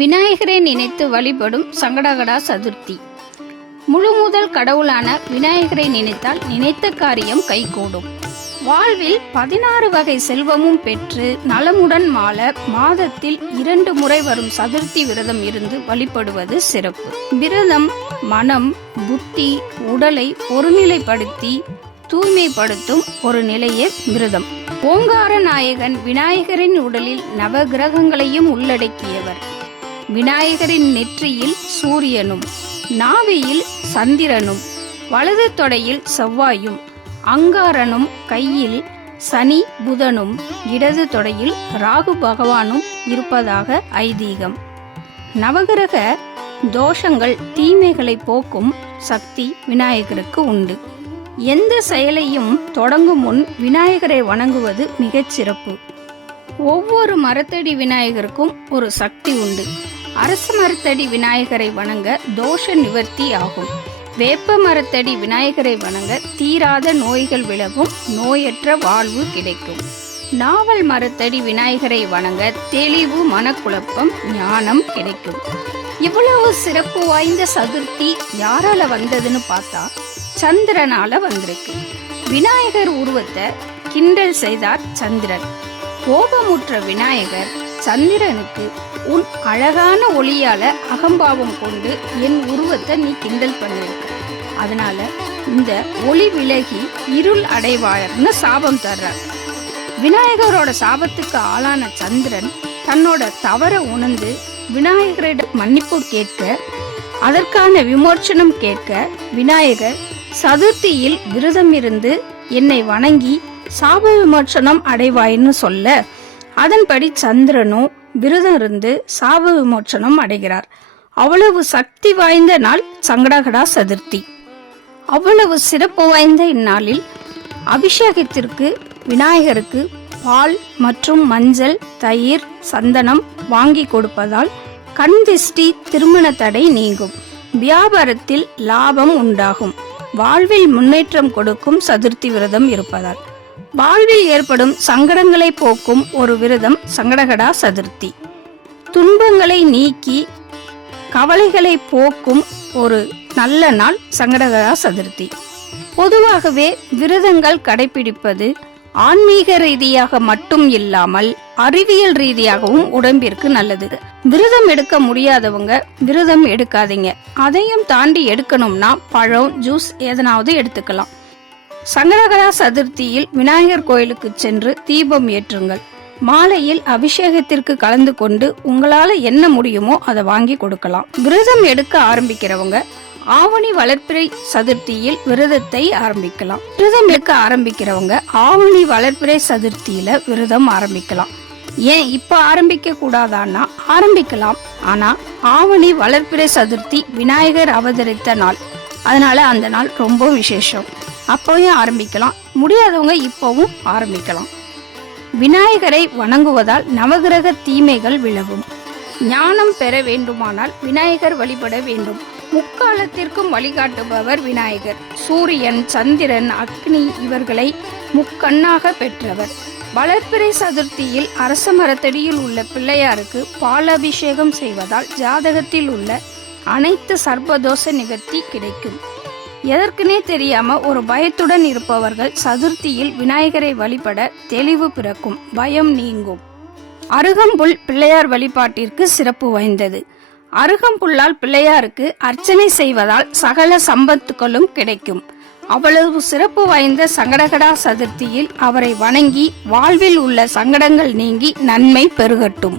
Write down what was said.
விநாயகரை நினைத்து வழிபடும் சங்கடகடா சதுர்த்தி. முழுமுதல் கடவுளான விநாயகரை நினைத்தால் நினைத்த காரியம் கைகூடும். வாழ்வில் 16 வகை செல்வமும் பெற்று நலமுடன் வாழ மாதத்தில் 2 முறை வரும் சதுர்த்தி விரதம் இருந்து வழிபடுவது சிறப்பு. விரதம் மனம், புத்தி, உடலை ஒருநிலைப்படுத்தி தூய்மைப்படுத்தும் ஒரு நிலையே விரதம். ஓங்கார நாயகன் விநாயகரின் உடலில் நவகிரகங்களையும் உள்ளடக்கியவர். விநாயகரின் நெற்றியில் சூரியனும், நாவியில் சந்திரனும், வலது தொடையில் செவ்வாயும், அங்காரனும் கையில் சனி புதனும், இடது தொடையில் ராகு பகவானும் இருப்பதாக ஐதீகம். நவகிரக தோஷங்கள் தீமைகளை போக்கும் சக்தி விநாயகருக்கு உண்டு. எந்த செயலையும் தொடங்கும் முன் விநாயகரை வணங்குவது மிகச் சிறப்பு. ஒவ்வொரு மரத்தடி விநாயகருக்கும் ஒரு சக்தி உண்டு. அரச மரத்தடி விநாயகரை வணங்க தோஷ நிவர்த்தி ஆகும். வேப்ப மரத்தடி விநாயகரை வணங்க தீராத நோய்கள் விலகும், நோயற்ற வாழ்வு கிடைக்கும். நாவல் மரத்தடி விநாயகரை வணங்க தெளிவு, மனக்குழப்பம், ஞானம் கிடைக்கும். இவ்வளவு சிறப்பு வாய்ந்த சதுர்த்தி யாரால வந்ததுன்னு பார்த்தா சந்திரனால வந்திருக்கு. விநாயகர் உருவத்தை கிண்டல் செய்தார் சந்திரன். கோபமுற்ற விநாயகர் சந்திரனுக்கு, உன் அழகான ஒளியால அகம்பாவம் கொண்டு என் உருவத்தை நீ கிண்டல் பண்ணிருக்க, அதனால இந்த ஒளி விலகி இருள் அடைவாயர்னு சாபம் தர்றார். விநாயகரோட சாபத்துக்கு ஆளான சந்திரன் தன்னோட தவற உணர்ந்து விநாயகரிடம் மன்னிப்பு கேட்க, அதற்கான விமோச்சனம் கேட்க விநாயகர் சதுர்த்தியில் விரதம் இருந்து என்னை வணங்கி சாப விமோச்சனம் அடைவாயின்னு சொல்ல, அதன்படி சந்திரனும் விரதம் இருந்து சாப விமோச்சனம் அடைகிறார். அவ்வளவு சக்தி வாய்ந்த நாள் சங்கடகடா சதுர்த்தி. அவ்வளவு சிறப்பு வாய்ந்த இந்நாளில் அபிஷேகத்திற்கு விநாயகருக்கு பால் மற்றும் மஞ்சள், தயிர், சந்தனம் வாங்கி கொடுப்பதால் கண் திஷ்டி, திருமண தடை நீங்கும். வியாபாரத்தில் லாபம் உண்டாகும். வாழ்வில் முன்னேற்றம் கொடுக்கும் சதுர்த்தி விரதம் இருப்பதால் வாழ்வில் ஏற்படும் சங்கடங்களை போக்கும் ஒரு விரதம் சங்கடகடா சதுர்த்தி. துன்பங்களை நீக்கி கவலைகளை போக்கும் ஒரு நல்ல நாள் சங்கடகடா சதுர்த்தி. பொதுவாகவே விரதங்கள் கடைபிடிப்பது ஆன்மீக ரீதியாக மட்டும் இல்லாமல் அறிவியல் ரீதியாகவும் உடம்பிற்கு நல்லது. விரதம் எடுக்க முடியாதவங்க விரதம் எடுக்காதீங்க. அதையும் தாண்டி எடுக்கணும்னா பழம், ஜூஸ் எதனாவது எடுத்துக்கலாம். சங்கடகடா சதுர்த்தியில் விநாயகர் கோயிலுக்கு சென்று தீபம் ஏற்றுங்கள். மாலையில் அபிஷேகத்திற்கு கலந்து கொண்டு உங்களால என்ன முடியுமோ அதை வாங்கி கொடுக்கலாம். விரதம் எடுக்க ஆரம்பிக்கிறவங்க ஆவணி வளர்ப்பிறை சதுர்த்தியில் விரதத்தை ஆரம்பிக்கலாம். விரதம் எடுக்க ஆரம்பிக்கிறவங்க ஆவணி வளர்ப்பிறை சதுர்த்தியில விரதம் ஆரம்பிக்கலாம். ஏன் இப்ப ஆரம்பிக்க கூடாதான்னா ஆரம்பிக்கலாம். ஆனா ஆவணி வளர்ப்பிறை சதுர்த்தி விநாயகர் அவதரித்த நாள், அதனால அந்த நாள் ரொம்ப விசேஷம். அப்பவும் ஆரம்பிக்கலாம். முடியாதவங்க இப்பவும் ஆரம்பிக்கலாம். விநாயகரை வணங்குவதால் நவகிரக தீமைகள் விலகும். ஞானம் பெற வேண்டுமானால் விநாயகர் வழிபட வேண்டும். முக்காலத்திற்கும் வழிகாட்டுபவர் விநாயகர். சூரியன், சந்திரன், அக்னி இவர்களை முக்கண்ணாக பெற்றவர். வளர்ப்பிறை சதுர்த்தியில் அரச மரத்தடியில் உள்ள பிள்ளையாருக்கு பாலாபிஷேகம் செய்வதால் ஜாதகத்தில் உள்ள அனைத்து சர்ப்பதோஷ நிவர்த்தி கிடைக்கும். எதற்குனே தெரியாம ஒரு பயத்துடன் இருப்பவர்கள் சதுர்த்தியில் விநாயகரை வழிபட தெளிவு பிறக்கும், பயம் நீங்கும். அருகம்புல் பிள்ளையார் வழிபாட்டிற்கு சிறப்பு வாய்ந்தது. அருகம்புல்லால் பிள்ளையாருக்கு அர்ச்சனை செய்வதால் சகல சம்பத்துகளும் கிடைக்கும். அவ்வளவு சிறப்பு வாய்ந்த சங்கடகடா சதுர்த்தியில் அவரை வணங்கி வாழ்வில் உள்ள சங்கடங்கள் நீங்கி நன்மை பெருகட்டும்.